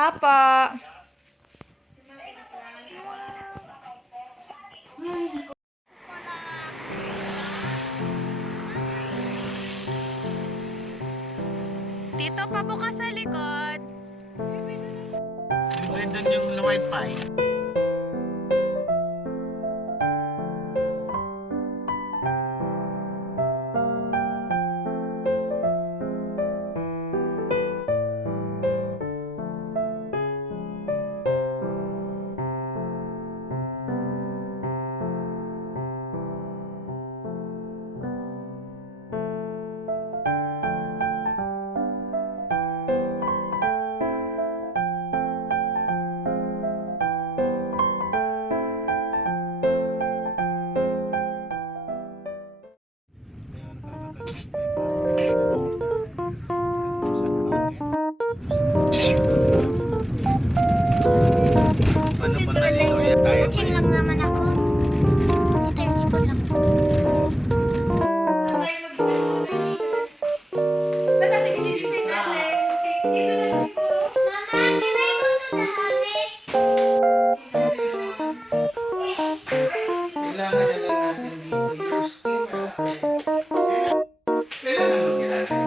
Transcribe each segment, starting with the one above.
Apa? Tito, pabukas sa likod. Doon yung wifi. Coaching lang naman ako. Si Terzi po lang. Saan natin i-design natin? Dito na lang siguro. Mama, can I go to the attic? Kailangan na lang natin dito yung steamer. Kailangan mo ginagawa.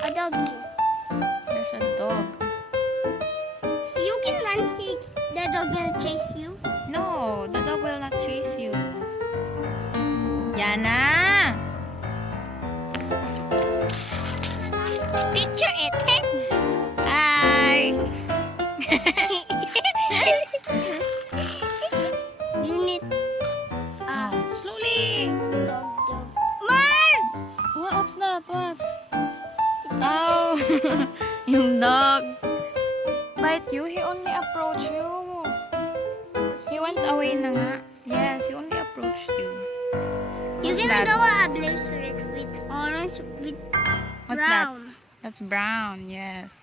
A doggy. There's a dog. You can run, the dog gonna chase you. No, the dog will not chase you. Yana! Picture it. Hi! You need Slowly! dog. Man! What's that? What? Oh! Yung dog. Bite you? He only approached you. He went away na nga. Yes, he only approached you. You What's can that? go a blue with orange with What's brown. that? That's brown, yes.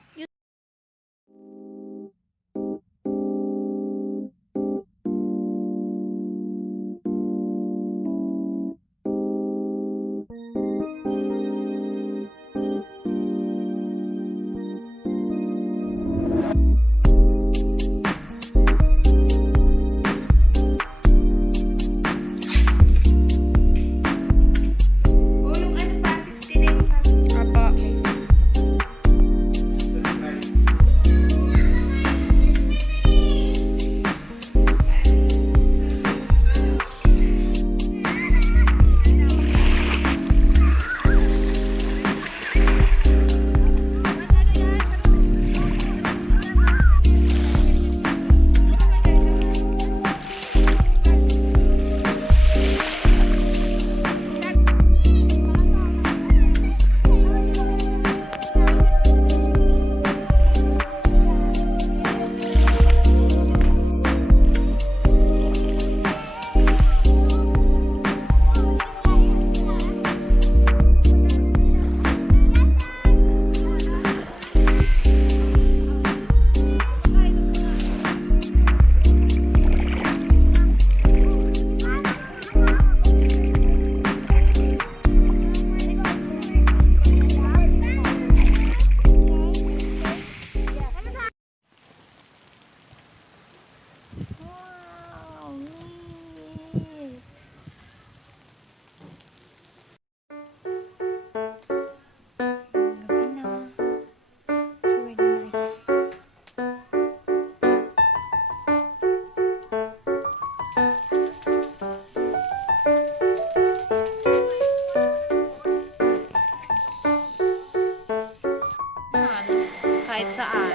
Oh, yung ano pa, 69 pa. Apa. Wow, neat. Gabi na. It's already night. Kahit saan.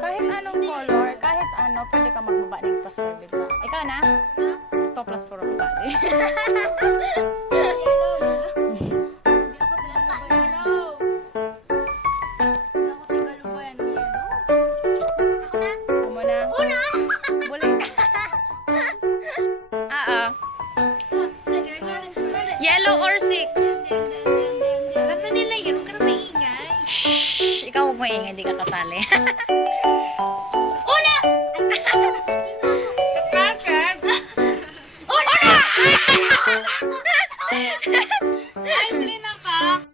Kahit anong color, kahit ano, pwede ka magbaba ng plus 4 bigla. Ikaw na? Ito plus 4 ako tali. Amo na. Buli ka. Yellow or 6? Alam na nila yun, huwag ka na maingay. Shh! Ikaw huwag maingay, hindi ka kasali. Una! Bakit? Una! Ay, huli na ka.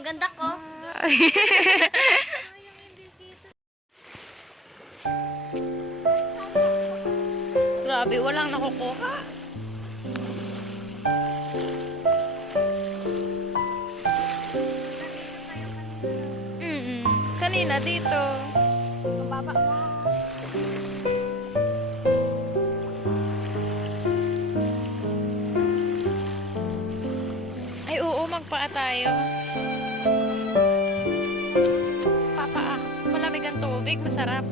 Ang ganda ko. Grabe, walang nakukuha. Kanina dito. Baba mo. Ay, oo, magpaa tayo. Papaa. Malamig ang tubig, masarap.